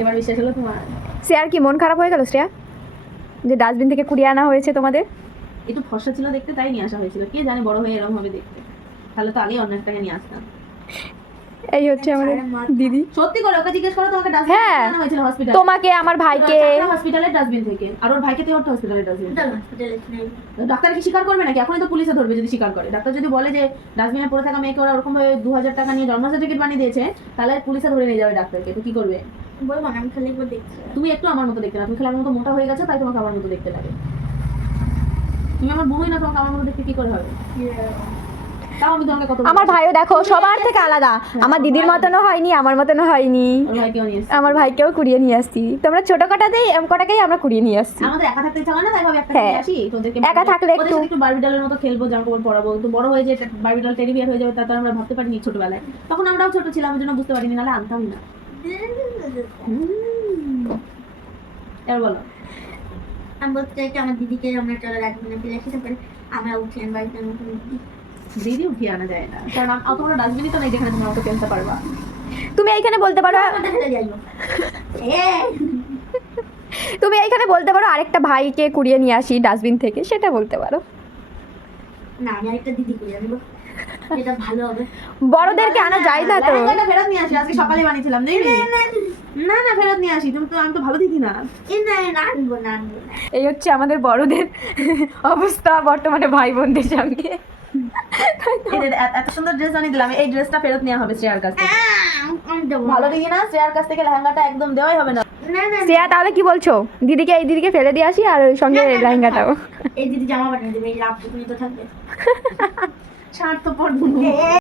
এবার বিশ্বাস হলো তোমার? শ্রেয়ার কি মন খারাপ হয়ে গেল শ্রেয়া, যে ডাস্টবিন থেকে কুড়িয়ে আনা হয়েছে তোমাদের? একটু ফর্সা ছিল দেখতে, তাই নিয়ে আসা হয়েছিল। কে জানে বড় হয়ে এরকম হবে দেখতে, তাহলে তো আগে অন্য একটাকে নিয়ে আসতাম। এই হচ্ছে আমাদের দিদি। সত্যি করে ওকে জিজ্ঞেস করো, তোমাকে ডাস্টবিন হ্যাঁ, আনা হয়েছিল হসপিটাল, তোমাকে, আমার ভাইকে। হসপিটালের ডাস্টবিন থেকে, আর ওর ভাইকে তো হসপিটালের ডাস্টবিন। ডাক্তার কি স্বীকার করবে নাকি? এখনই তো পুলিশে ধরবে যদি স্বীকার করে। ডাক্তার যদি বলে যে ডাস্টবিনে পড়ে থাকা মেয়েকে ওরা ওরকম ভাবে 2000 টাকা নিয়ে জন্ম সার্টিফিকেট বানিয়ে দিয়েছে, তাহলে পুলিশে ধরে নিয়ে যাবে ডাক্তারকে। তো কি করবে? বলবো না, আমি খালি একবার দেখছি। তুমি একটু আমার মতো দেখতে না, তুমি খালি আমার মতো মোটা হয়ে গেছো, তাই তোমাকে আমার মতো দেখতে লাগে। তুমি আমার বোনই না, তোমাকে আমার মতো দেখতে কি করে হবে? তাও আমি তোমাকে কত আমার ভাইও দেখো সবার থেকে আলাদা, আমার দিদির মতনও হয়নি, আমার মতনও হয়নি। ওর ভাইকেও নিয়ে এসেছি। আমার ভাইকেও কুড়িয়ে নিয়ে আসছি। তোমরা ছোট কটাতেই কটাকেই আমরা কুড়িয়ে নিয়ে আসছি। আমাদের একা থাকতে ইচ্ছা হয় না, তাই ভাবে একটা হ্যাঁ। নিয়ে আসি। তোদেরকে একা থাকলে ওদের একটু- সাথে একটু বারবি ডলের মতো খেলবো, জামা কাপড় পরাবো। তো বড় হয়ে যে বারবি ডল টেডি বিয়ার হয়ে যাবে, তা তো আমরা ভাবতে পারিনি ছোটবেলায়। তখন আমরাও ছোট ছিলাম, ওই জন্য বুঝতে পারিনি, নাহলে আনতাম না। এবার বলো। আমি বলতে চাই কি, আমার দিদিকে আমরা চলে রাখবো না, ফেলে আসতে পারে। আমরা উঠি আর বাড়িতে দিদি উঠিয়ে আনা যায় না, কারণ তোমরা ডাস্টবিনই তো নেই যেখানে তোমরা আমাকে ফেলতে পারবা। তুমি এইখানে বলতে পারো, ফেলে যাইও। তুমি এইখানে বলতে পারো আরেকটা ভাইকে কুড়িয়ে নিয়ে আসি ডাস্টবিন থেকে, সেটা বলতে পারো। না, আমি আরেকটা দিদি করে আনবো, এটা ভালো হবে। বড়দেরকে আনা যায় না তো। লেহেঙ্গাটা ফেরত নিয়ে আসি, আজকে সকালে বানিয়েছিলাম দেখবি। না না, ফেরত নিয়ে আসি। আমি তো ভালো দিদি না। না, আনবো না। এই হচ্ছে আমাদের বড়দের অবস্থা বর্তমানে ভাই বোনদের সঙ্গে। এত সুন্দর ড্রেস বানিয়ে দিলাম, এই ড্রেসটা ফেরত নেওয়া হবে শ্রেয়ার কাছ থেকে। আমি দেবো ভালো দিদি না, শ্রেয়ার কাছ থেকে লেহেঙ্গাটা একদম দেওয়াই হবে না। না। শ্রেয়া তাহলে কি বলছো, এই দিদিকে ফেলে দিয়ে আসি আর ওই সঙ্গে লেহেঙ্গাটাও? এই দিদি জামা পাঠিয়ে দেবে, এই লাভ তো থাকবে। স্বার্থপর